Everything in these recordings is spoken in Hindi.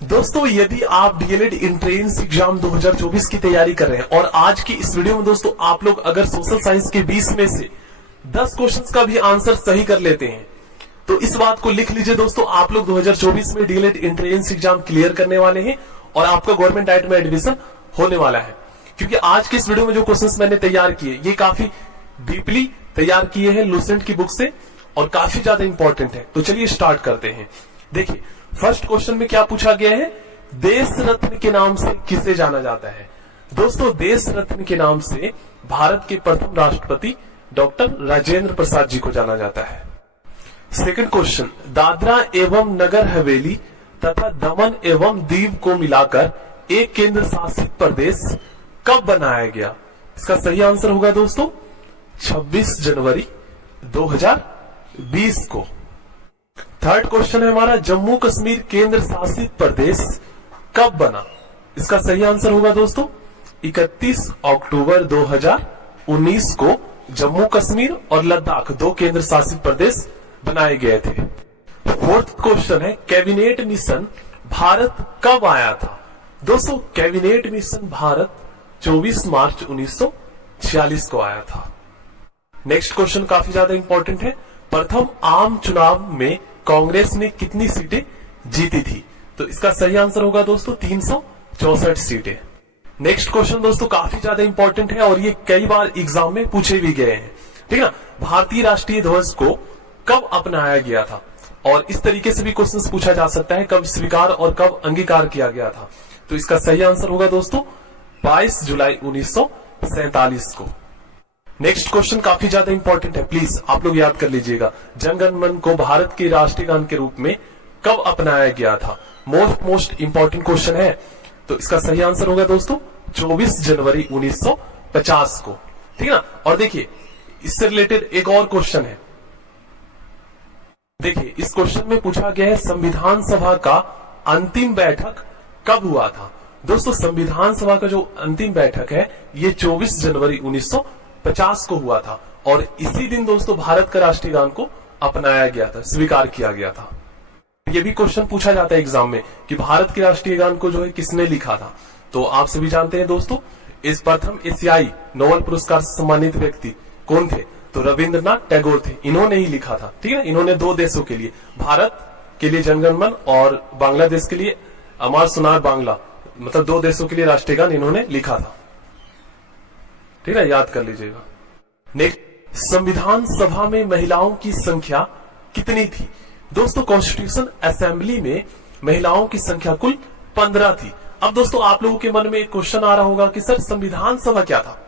दोस्तों यदि आप डीएलएड एंट्रेंस एग्जाम 2024 की तैयारी कर रहे हैं और आज की इस वीडियो में दोस्तों आप लोग अगर सोशल साइंस के 20 में से 10 क्वेश्चंस का भी आंसर सही कर लेते हैं तो इस बात को लिख लीजिए दोस्तों, आप लोग 2024 में डीएलएड एंट्रेंस एग्जाम क्लियर करने वाले हैं और आपका गवर्नमेंट डाइट में एडमिशन होने वाला है। क्योंकि आज के इस वीडियो में जो क्वेश्चंस मैंने तैयार किए ये काफी डीपली तैयार किए हैं लुसेंट की बुक से और काफी ज्यादा इंपॉर्टेंट है। तो चलिए स्टार्ट करते हैं। देखिए फर्स्ट क्वेश्चन में क्या पूछा गया है, देश रत्न के नाम से किसे जाना जाता है। दोस्तों देश रत्न के नाम से भारत के प्रथम राष्ट्रपति डॉक्टर राजेंद्र प्रसाद जी को जाना जाता है। सेकंड क्वेश्चन, दादरा एवं नगर हवेली तथा दमन एवं दीव को मिलाकर एक केंद्र शासित प्रदेश कब बनाया गया। इसका सही आंसर होगा दोस्तों 26 जनवरी 2020 को। थर्ड क्वेश्चन है हमारा, जम्मू कश्मीर केंद्र शासित प्रदेश कब बना। इसका सही आंसर होगा दोस्तों 31 अक्टूबर 2019 को जम्मू कश्मीर और लद्दाख दो केंद्र शासित प्रदेश बनाए गए थे। फोर्थ क्वेश्चन है, कैबिनेट मिशन भारत कब आया था। दोस्तों कैबिनेट मिशन भारत 24 मार्च 1946 को आया था। नेक्स्ट क्वेश्चन काफी ज्यादा इंपॉर्टेंट है, प्रथम आम चुनाव में कांग्रेस ने कितनी सीटें जीती थी। तो इसका सही आंसर होगा दोस्तों 364 सीटें। नेक्स्ट क्वेश्चन दोस्तों काफी ज्यादा इंपॉर्टेंट है और ये कई बार एग्जाम में पूछे भी गए हैं, ठीक है ना। भारतीय राष्ट्रीय ध्वज को कब अपनाया गया था और इस तरीके से भी क्वेश्चन पूछा जा सकता है, कब स्वीकार और कब अंगीकार किया गया था। तो इसका सही आंसर होगा दोस्तों 22 जुलाई 1947 को। नेक्स्ट क्वेश्चन काफी ज्यादा इंपॉर्टेंट है, प्लीज आप लोग याद कर लीजिएगा। जन गण मन को भारत के राष्ट्रीय गान के रूप में कब अपनाया गया था। मोस्ट इंपॉर्टेंट क्वेश्चन है। तो इसका सही आंसर होगा दोस्तों 24 जनवरी 1950 को, ठीक है ना। और देखिए इससे रिलेटेड एक और क्वेश्चन है। देखिए इस क्वेश्चन में पूछा गया है संविधान सभा का अंतिम बैठक कब हुआ था। दोस्तों संविधान सभा का जो अंतिम बैठक है ये 24 जनवरी 1950 को हुआ था और इसी दिन दोस्तों भारत का राष्ट्रीय गान को अपनाया गया था, स्वीकार किया गया था। ये भी क्वेश्चन पूछा जाता है एग्जाम में कि भारत के राष्ट्रीय गान को जो है किसने लिखा था। तो आप सभी जानते हैं दोस्तों इस प्रथम एशियाई नोबेल पुरस्कार से सम्मानित व्यक्ति कौन थे। तो रविंद्रनाथ टैगोर थे, इन्होंने ही लिखा था, ठीक है। इन्होंने दो देशों के लिए, भारत के लिए जनगण मन और बांग्लादेश के लिए अमर सुनार बांग्ला, मतलब दो देशों के लिए राष्ट्रीय गान इन्होंने लिखा था, ठीक है, याद कर लीजिएगा। नेक्स्ट, संविधान सभा में महिलाओं की संख्या कितनी थी। दोस्तों कॉन्स्टिट्यूशन असेंबली में महिलाओं की संख्या कुल 15 थी। अब दोस्तों आप लोगों के मन में एक क्वेश्चन आ रहा होगा कि सर संविधान सभा क्या था।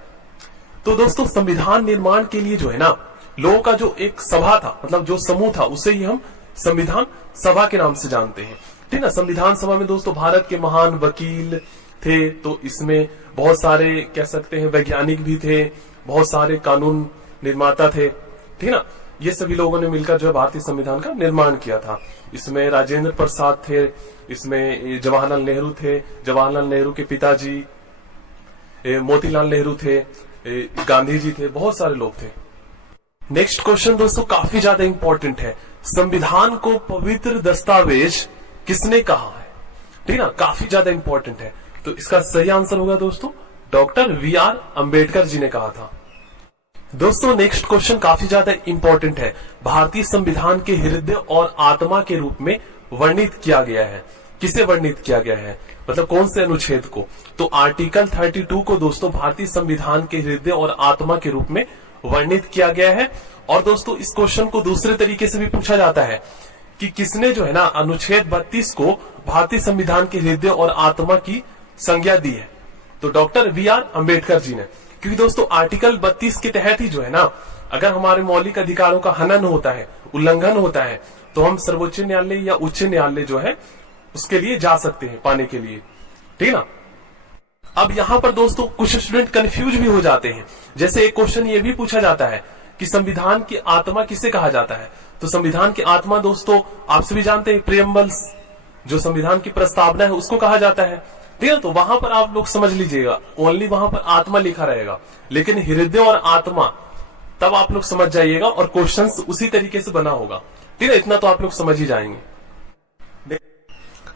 तो दोस्तों संविधान निर्माण के लिए जो है ना लोगों का जो एक सभा था, मतलब जो समूह था, उसे ही हम संविधान सभा के नाम से जानते हैं, ठीक ना। संविधान सभा में दोस्तों भारत के महान वकील थे, तो इसमें बहुत सारे कह सकते हैं वैज्ञानिक भी थे, बहुत सारे कानून निर्माता थे, ठीक है ना। ये सभी लोगों ने मिलकर जो है भारतीय संविधान का निर्माण किया था। इसमें राजेंद्र प्रसाद थे, इसमें जवाहरलाल नेहरू थे, जवाहरलाल नेहरू के पिताजी मोतीलाल नेहरू थे, गांधी जी थे, बहुत सारे लोग थे। नेक्स्ट क्वेश्चन दोस्तों काफी ज्यादा इंपॉर्टेंट है, संविधान को पवित्र दस्तावेज किसने कहा है, ठीक है ना, काफी ज्यादा इंपॉर्टेंट है। तो इसका सही आंसर होगा दोस्तों डॉक्टर वी.आर. अंबेडकर जी ने कहा था। दोस्तों नेक्स्ट क्वेश्चन काफी ज्यादा इंपॉर्टेंट है, भारतीय संविधान के हृदय और आत्मा के रूप में वर्णित किया गया है। किसे वर्णित किया गया है, मतलब कौन से अनुच्छेद को। तो आर्टिकल 32 को दोस्तों भारतीय संविधान के हृदय और आत्मा के रूप में वर्णित किया गया है। और दोस्तों इस क्वेश्चन को दूसरे तरीके से भी पूछा जाता है कि किसने जो है ना अनुच्छेद 32 को भारतीय संविधान के हृदय और आत्मा की संज्ञा दी है। तो डॉक्टर वी.आर. अंबेडकर जी ने, क्योंकि दोस्तों आर्टिकल 32 के तहत ही जो है ना अगर हमारे मौलिक अधिकारों का हनन होता है, उल्लंघन होता है, तो हम सर्वोच्च न्यायालय या उच्च न्यायालय जो है उसके लिए जा सकते हैं पाने के लिए, ठीक है ना। अब यहाँ पर दोस्तों कुछ स्टूडेंट कंफ्यूज भी हो जाते हैं। जैसे एक क्वेश्चन ये भी पूछा जाता है कि संविधान की आत्मा किसे कहा जाता है। तो संविधान की आत्मा दोस्तों आप सभी जानते हैं प्रियम्बल्स, जो संविधान की प्रस्तावना है उसको कहा जाता है, ठीक है। तो वहां पर आप लोग समझ लीजिएगा ओनली वहां पर आत्मा लिखा रहेगा, लेकिन हृदय और आत्मा तब आप लोग समझ जाइएगा और क्वेश्चन उसी तरीके से बना होगा, ठीक है। इतना तो आप लोग समझ ही जाएंगे।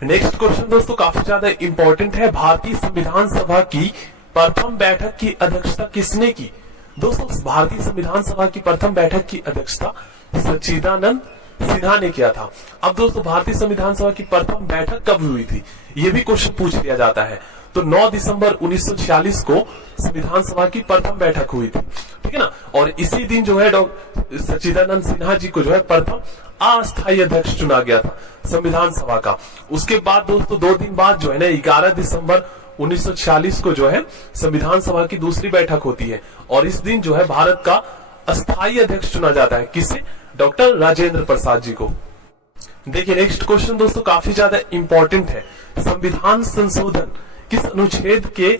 नेक्स्ट क्वेश्चन दोस्तों काफी ज्यादा इंपॉर्टेंट है। भारतीय संविधान सभा की प्रथम बैठक की अध्यक्षता किसने की? दोस्तों भारतीय संविधान सभा की प्रथम बैठक की अध्यक्षता सच्चिदानंद सिन्हा ने किया था। अब दोस्तों भारतीय संविधान सभा की प्रथम बैठक कब हुई थी, ये भी क्वेश्चन पूछ लिया जाता है। तो 9 दिसंबर 1946 को संविधान सभा की प्रथम बैठक हुई थी, ठीक है ना। और इसी दिन जो है डॉक्टर सच्चिदानंद सिन्हा जी को जो है प्रथम अस्थायी अध्यक्ष चुना गया था संविधान सभा का। उसके बाद दोस्तों 2 दिन बाद जो है ना 11 दिसंबर 1946 को जो है संविधान सभा की दूसरी बैठक होती है और इस दिन जो है भारत का अस्थायी अध्यक्ष चुना जाता है। किसे? डॉक्टर राजेंद्र प्रसाद जी को। देखिए नेक्स्ट क्वेश्चन दोस्तों काफी ज्यादा इंपॉर्टेंट है। संविधान संशोधन किस अनुच्छेद के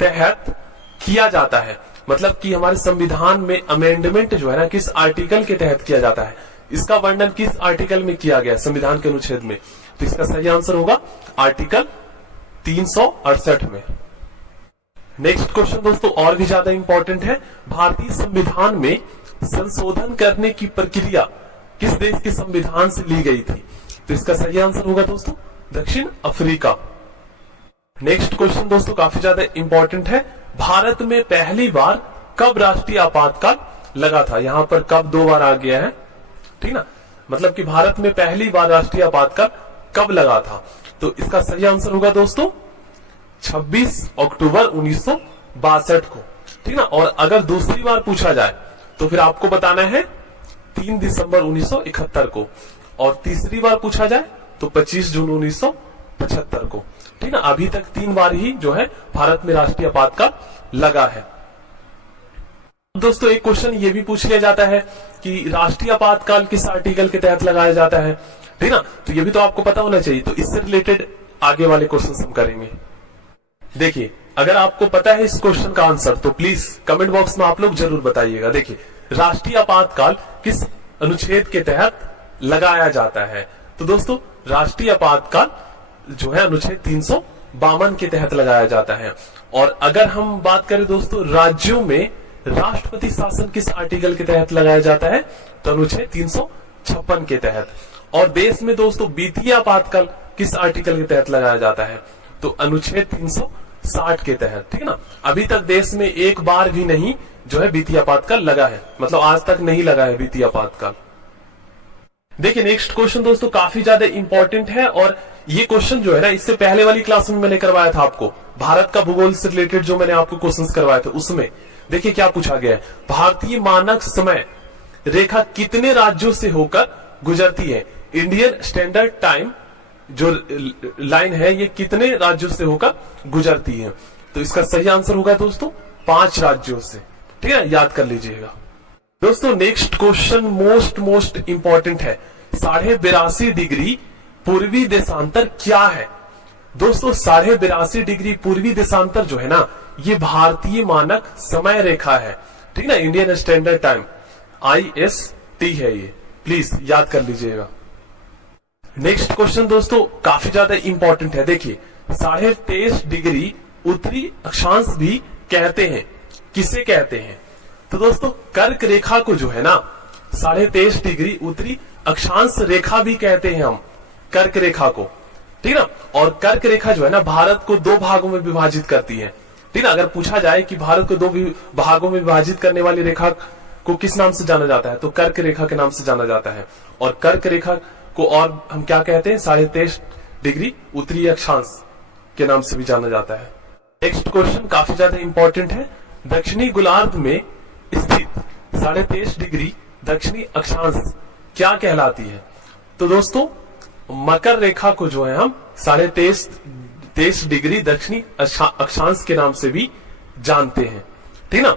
तहत किया जाता है? मतलब कि हमारे संविधान में अमेंडमेंट जो है ना किस आर्टिकल के तहत किया जाता है, इसका वर्णन किस आर्टिकल में किया गया संविधान के अनुच्छेद में? तो इसका सही आंसर होगा आर्टिकल 368 में। नेक्स्ट क्वेश्चन दोस्तों और भी ज्यादा इंपॉर्टेंट है। भारतीय संविधान में संशोधन करने की प्रक्रिया किस देश के संविधान से ली गई थी? तो इसका सही आंसर होगा दोस्तों दक्षिण अफ्रीका। नेक्स्ट क्वेश्चन दोस्तों काफी ज्यादा इंपॉर्टेंट है। भारत में पहली बार कब राष्ट्रीय आपातकाल लगा था? यहां पर कब 2 बार आ गया है, ठीक ना। मतलब कि भारत में पहली बार राष्ट्रीय आपातकाल कब लगा था? तो इसका सही आंसर होगा दोस्तों 26 अक्टूबर 1962 को, ठीक ना। और अगर दूसरी बार पूछा जाए तो फिर आपको बताना है 3 दिसंबर 1971 को और तीसरी बार पूछा जाए तो 25 जून 1975 को, ठीक ना। अभी तक 3 बार ही जो है भारत में राष्ट्रीय आपातकाल लगा है। दोस्तों एक क्वेश्चन ये भी पूछ लिया जाता है कि राष्ट्रीय आपातकाल किस आर्टिकल के तहत लगाया जाता है, ठीक ना। तो ये भी तो आपको पता होना चाहिए। तो इससे रिलेटेड आगे वाले क्वेश्चन हम करेंगे। देखिए अगर आपको पता है इस क्वेश्चन का आंसर तो प्लीज कमेंट बॉक्स में आप लोग जरूर बताइएगा। देखिए राष्ट्रीय आपातकाल किस अनुच्छेद के तहत लगाया जाता है? तो दोस्तों राष्ट्रीय आपातकाल जो है अनुच्छेद 352 के तहत लगाया जाता है। और अगर हम बात करें दोस्तों राज्यों में राष्ट्रपति शासन किस आर्टिकल के तहत लगाया जाता है? तो अनुच्छेद 356 के तहत। और देश में दोस्तों वित्तीय आपातकाल किस आर्टिकल के तहत लगाया जाता है? तो अनुच्छेद 360 के तहत, ठीक है ना। अभी तक देश में एक बार भी नहीं जो है वित्तीय आपातकाल लगा है, मतलब आज तक नहीं लगा है वित्तीय आपातकाल। देखिए नेक्स्ट क्वेश्चन दोस्तों काफी ज्यादा इंपॉर्टेंट है और ये क्वेश्चन जो है ना इससे पहले वाली क्लास में मैंने करवाया था आपको, भारत का भूगोल से रिलेटेड जो मैंने आपको क्वेश्चंस करवाए थे उसमें देखिए क्या पूछा गया है। भारतीय मानक समय रेखा कितने राज्यों से होकर गुजरती है? इंडियन स्टैंडर्ड टाइम जो लाइन है ये कितने राज्यों से होकर गुजरती है? तो इसका सही आंसर होगा दोस्तों 5 राज्यों से, ठीक है, याद कर लीजिएगा। दोस्तों नेक्स्ट क्वेश्चन मोस्ट इंपॉर्टेंट है। 82.5 डिग्री पूर्वी देशांतर क्या है? दोस्तों 82.5 डिग्री पूर्वी देशांतर जो है ना ये भारतीय मानक समय रेखा है, ठीक ना। इंडियन स्टैंडर्ड टाइम IST है ये, प्लीज याद कर लीजिएगा। नेक्स्ट क्वेश्चन दोस्तों काफी ज्यादा इंपॉर्टेंट है। देखिए 23.5 डिग्री उत्तरी अक्षांश भी कहते हैं, किसे कहते हैं? तो दोस्तों कर्क रेखा को जो है ना 23.5 डिग्री उत्तरी अक्षांश रेखा भी कहते हैं हम, कर्क रेखा को, ठीक ना। और कर्क रेखा जो है ना भारत को 2 भागों में विभाजित करती है, ठीक ना। अगर पूछा जाए कि भारत को 2 भागों में विभाजित करने वाली रेखा को किस नाम से जाना जाता है? तो कर्क रेखा के नाम से जाना जाता है। और कर्क रेखा को और हम क्या कहते हैं? 23.5 डिग्री उत्तरी अक्षांश के नाम से भी जाना जाता है। नेक्स्ट क्वेश्चन काफी ज्यादा इंपॉर्टेंट है। दक्षिणी गोलार्ध में स्थित 23.5 डिग्री दक्षिणी अक्षांश क्या कहलाती है? तो दोस्तों मकर रेखा को जो है हम 23.5 डिग्री दक्षिणी अक्षांश के नाम से भी जानते हैं, ठीक ना।